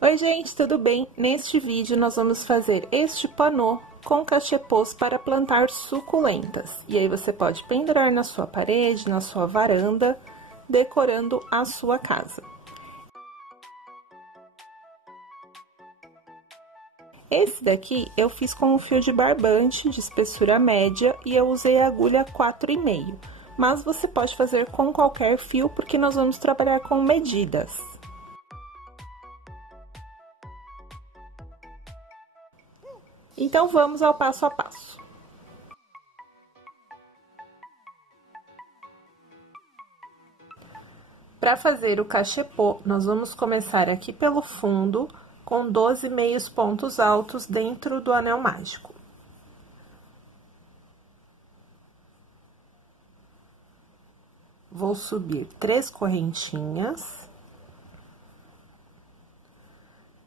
Oi gente, tudo bem? Neste vídeo nós vamos fazer este panô com cachepôs para plantar suculentas. E aí você pode pendurar na sua parede, na sua varanda, decorando a sua casa. Esse daqui eu fiz com um fio de barbante de espessura média e eu usei a agulha 4,5. Mas você pode fazer com qualquer fio, porque nós vamos trabalhar com medidas. Então, vamos ao passo a passo. Para fazer o cachepô, nós vamos começar aqui pelo fundo, com 12 meios pontos altos dentro do anel mágico. Vou subir 3 correntinhas.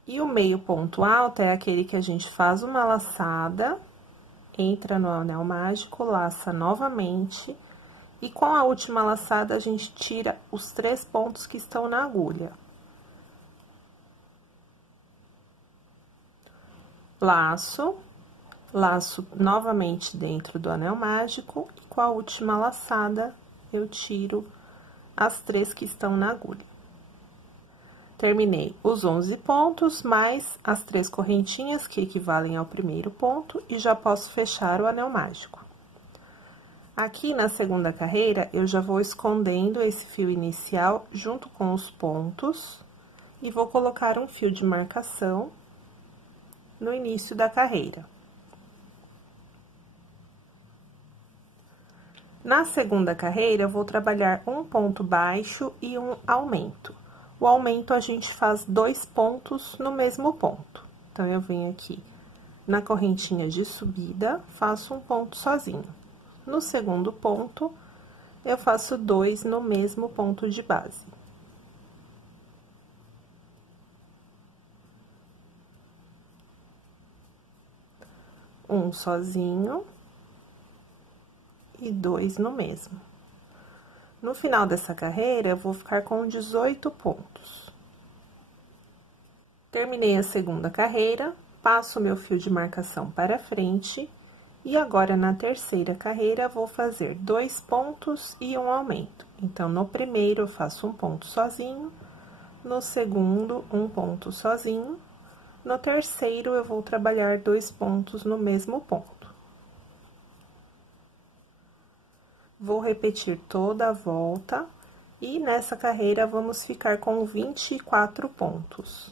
E o meio ponto alto é aquele que a gente faz uma laçada, entra no anel mágico, laça novamente, e com a última laçada a gente tira os 3 pontos que estão na agulha. Laço novamente dentro do anel mágico, e com a última laçada eu tiro as 3 que estão na agulha. Terminei os 11 pontos, mais as 3 correntinhas, que equivalem ao primeiro ponto, e já posso fechar o anel mágico. Aqui na segunda carreira, eu já vou escondendo esse fio inicial junto com os pontos, e vou colocar um fio de marcação no início da carreira. Na segunda carreira, eu vou trabalhar um ponto baixo e um aumento. O aumento, a gente faz 2 pontos no mesmo ponto. Então, eu venho aqui na correntinha de subida, faço um ponto sozinho. No segundo ponto, eu faço 2 no mesmo ponto de base. Um sozinho e 2 no mesmo. No final dessa carreira, eu vou ficar com 18 pontos. Terminei a segunda carreira, passo o meu fio de marcação para frente, e agora, na terceira carreira, vou fazer 2 pontos e um aumento. Então, no primeiro, eu faço um ponto sozinho, no segundo, um ponto sozinho, no terceiro, eu vou trabalhar 2 pontos no mesmo ponto. Vou repetir toda a volta, e nessa carreira, vamos ficar com 24 pontos.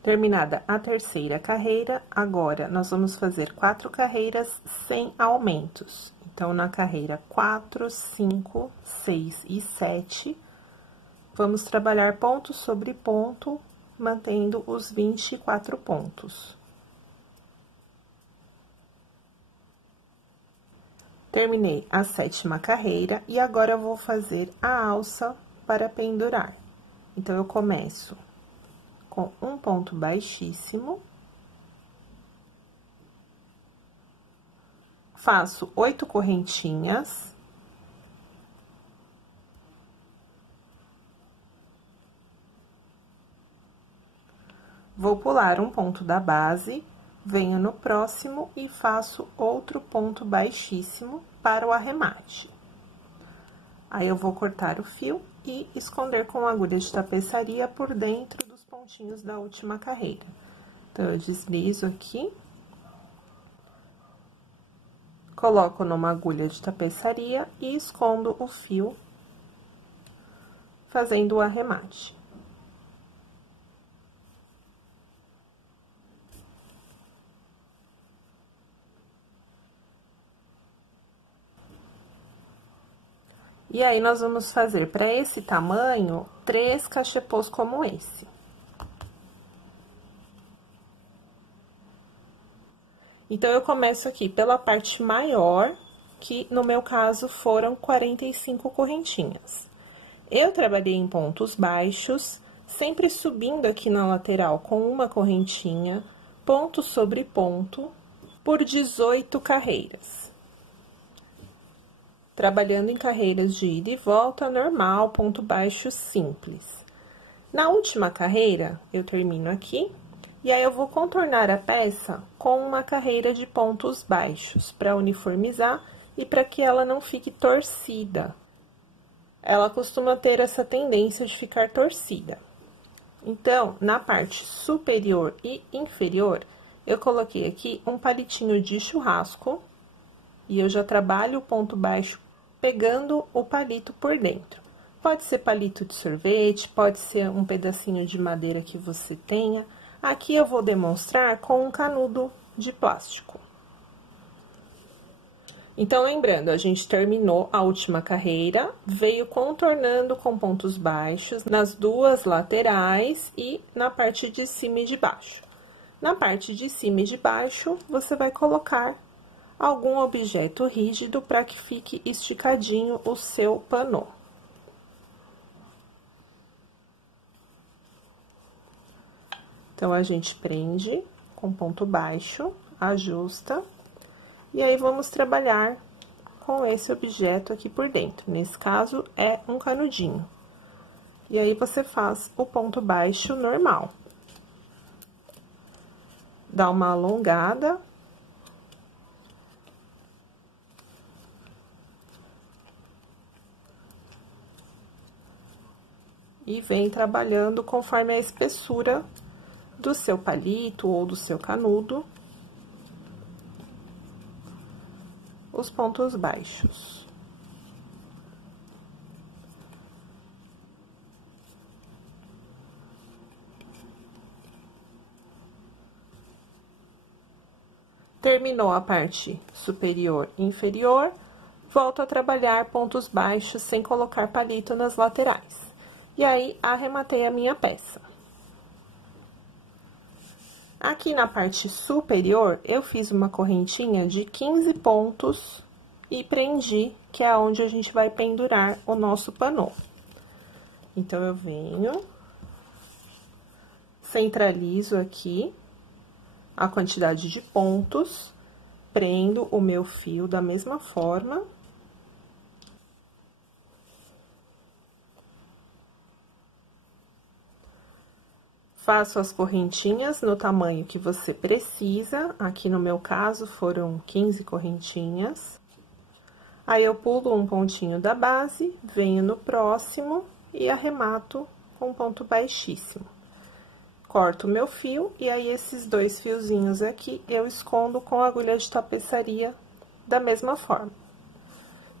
Terminada a terceira carreira, agora, nós vamos fazer 4 carreiras sem aumentos. Então, na carreira 4, 5, 6 e 7, vamos trabalhar ponto sobre ponto, mantendo os 24 pontos. Terminei a sétima carreira, e agora eu vou fazer a alça para pendurar. Então, eu começo com um ponto baixíssimo, faço 8 correntinhas, vou pular um ponto da base, venho no próximo e faço outro ponto baixíssimo para o arremate. Aí, eu vou cortar o fio e esconder com agulha de tapeçaria por dentro dos pontinhos da última carreira. Então, eu deslizo aqui, coloco numa agulha de tapeçaria e escondo o fio, fazendo o arremate. E aí, nós vamos fazer, para esse tamanho, 3 cachepôs como esse. Então, eu começo aqui pela parte maior, que no meu caso foram 45 correntinhas. Eu trabalhei em pontos baixos, sempre subindo aqui na lateral com uma correntinha, ponto sobre ponto, por 18 carreiras. trabalhando em carreiras de ida e volta, normal, ponto baixo, simples. Na última carreira, eu termino aqui, e aí eu vou contornar a peça com uma carreira de pontos baixos, para uniformizar e para que ela não fique torcida. Ela costuma ter essa tendência de ficar torcida. Então, na parte superior e inferior, eu coloquei aqui um palitinho de churrasco, e eu já trabalho o ponto baixo pegando o palito por dentro. Pode ser palito de sorvete, pode ser um pedacinho de madeira que você tenha. Aqui eu vou demonstrar com um canudo de plástico. Então, lembrando, a gente terminou a última carreira, veio contornando com pontos baixos nas duas laterais e na parte de cima e de baixo. Na parte de cima e de baixo, você vai colocar algum objeto rígido para que fique esticadinho o seu panô. Então, a gente prende com ponto baixo, ajusta, e aí vamos trabalhar com esse objeto aqui por dentro. Nesse caso, é um canudinho. E aí, você faz o ponto baixo normal. Dá uma alongada. E vem trabalhando conforme a espessura do seu palito ou do seu canudo, os pontos baixos. Terminou a parte superior e inferior, volto a trabalhar pontos baixos sem colocar palito nas laterais. E aí, arrematei a minha peça. Aqui na parte superior, eu fiz uma correntinha de 15 pontos e prendi, que é onde a gente vai pendurar o nosso panô. Então, eu venho, centralizo aqui a quantidade de pontos, prendo o meu fio da mesma forma. Faço as correntinhas no tamanho que você precisa, aqui no meu caso foram 15 correntinhas. Aí, eu pulo um pontinho da base, venho no próximo e arremato com ponto baixíssimo. Corto o meu fio e aí, esses dois fiozinhos aqui, eu escondo com agulha de tapeçaria da mesma forma.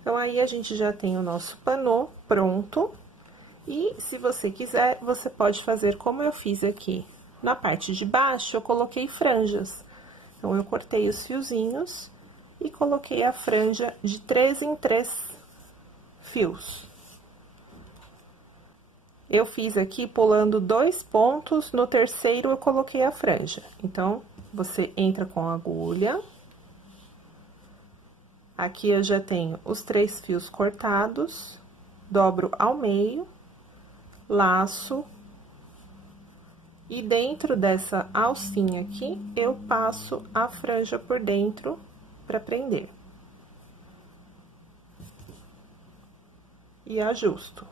Então, aí, a gente já tem o nosso panô pronto. E, se você quiser, você pode fazer como eu fiz aqui. Na parte de baixo, eu coloquei franjas. Então, eu cortei os fiozinhos e coloquei a franja de 3 em 3 fios. Eu fiz aqui pulando 2 pontos, no terceiro eu coloquei a franja. Então, você entra com a agulha. Aqui eu já tenho os 3 fios cortados, dobro ao meio. Laço, e dentro dessa alcinha aqui, eu passo a franja por dentro para prender. E ajusto.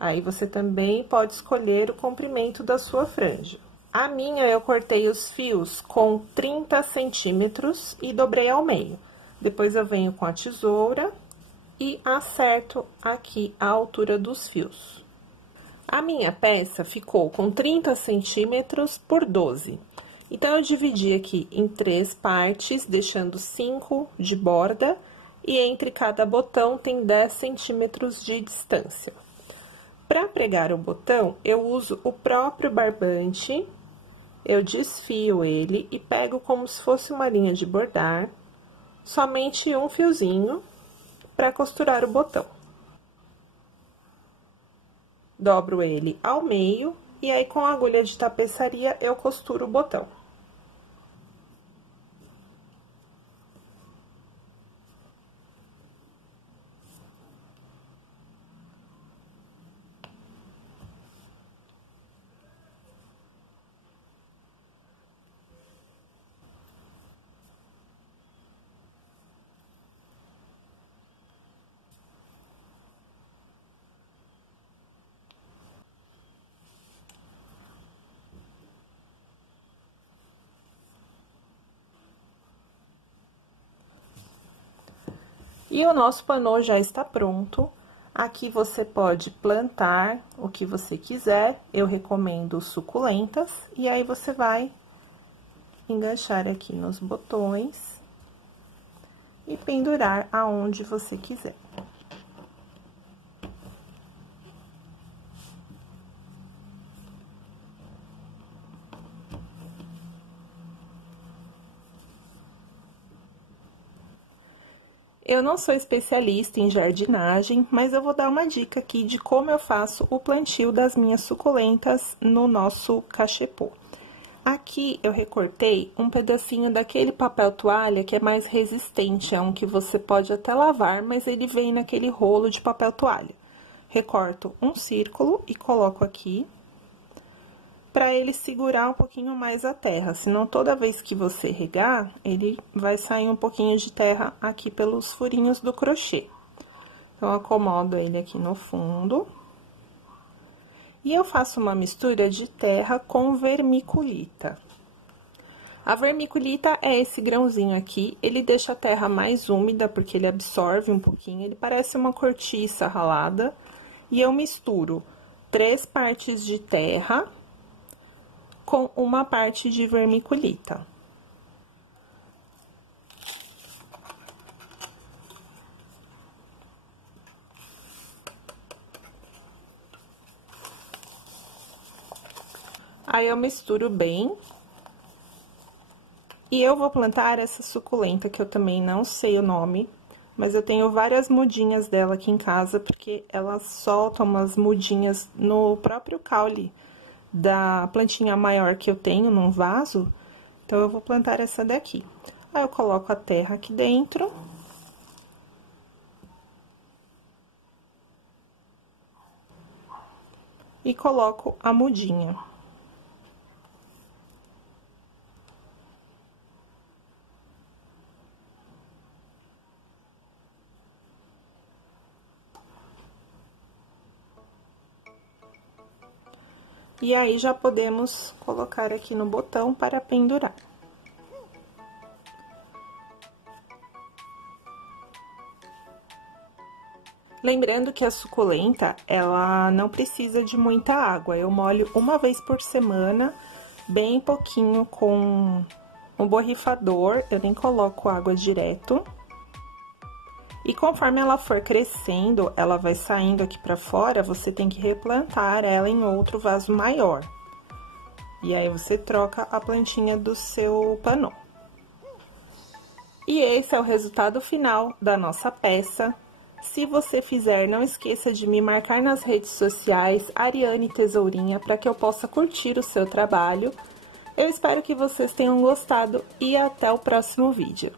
Aí, você também pode escolher o comprimento da sua franja. A minha, eu cortei os fios com 30 centímetros e dobrei ao meio. Depois, eu venho com a tesoura e acerto aqui a altura dos fios. A minha peça ficou com 30 centímetros por 12. Então, eu dividi aqui em 3 partes, deixando 5 de borda, e entre cada botão tem 10 centímetros de distância. Para pregar o botão, eu uso o próprio barbante, eu desfio ele e pego como se fosse uma linha de bordar, somente um fiozinho para costurar o botão. Dobro ele ao meio, e aí, com a agulha de tapeçaria, eu costuro o botão. E o nosso panô já está pronto. Aqui você pode plantar o que você quiser, eu recomendo suculentas, e aí você vai enganchar aqui nos botões e pendurar aonde você quiser. Eu não sou especialista em jardinagem, mas eu vou dar uma dica aqui de como eu faço o plantio das minhas suculentas no nosso cachepô. Aqui eu recortei um pedacinho daquele papel toalha que é mais resistente, é um que você pode até lavar, mas ele vem naquele rolo de papel toalha. Recorto um círculo e coloco aqui, para ele segurar um pouquinho mais a terra, senão toda vez que você regar, ele vai sair um pouquinho de terra aqui pelos furinhos do crochê. Então, eu acomodo ele aqui no fundo. E eu faço uma mistura de terra com vermiculita. A vermiculita é esse grãozinho aqui, ele deixa a terra mais úmida, porque ele absorve um pouquinho, ele parece uma cortiça ralada. E eu misturo 3 partes de terra com uma parte de vermiculita. Aí eu misturo bem. E eu vou plantar essa suculenta, que eu também não sei o nome, mas eu tenho várias mudinhas dela aqui em casa, porque ela solta umas mudinhas no próprio caule da plantinha maior que eu tenho num vaso, então eu vou plantar essa daqui. Aí eu coloco a terra aqui dentro. E coloco a mudinha. E aí, já podemos colocar aqui no botão para pendurar. Lembrando que a suculenta, ela não precisa de muita água. Eu molho uma vez por semana, bem pouquinho com um borrifador, eu nem coloco água direto. E conforme ela for crescendo, ela vai saindo aqui pra fora, você tem que replantar ela em outro vaso maior. E aí, você troca a plantinha do seu panô. E esse é o resultado final da nossa peça. Se você fizer, não esqueça de me marcar nas redes sociais, Ariane Tesourinha, para que eu possa curtir o seu trabalho. Eu espero que vocês tenham gostado e até o próximo vídeo.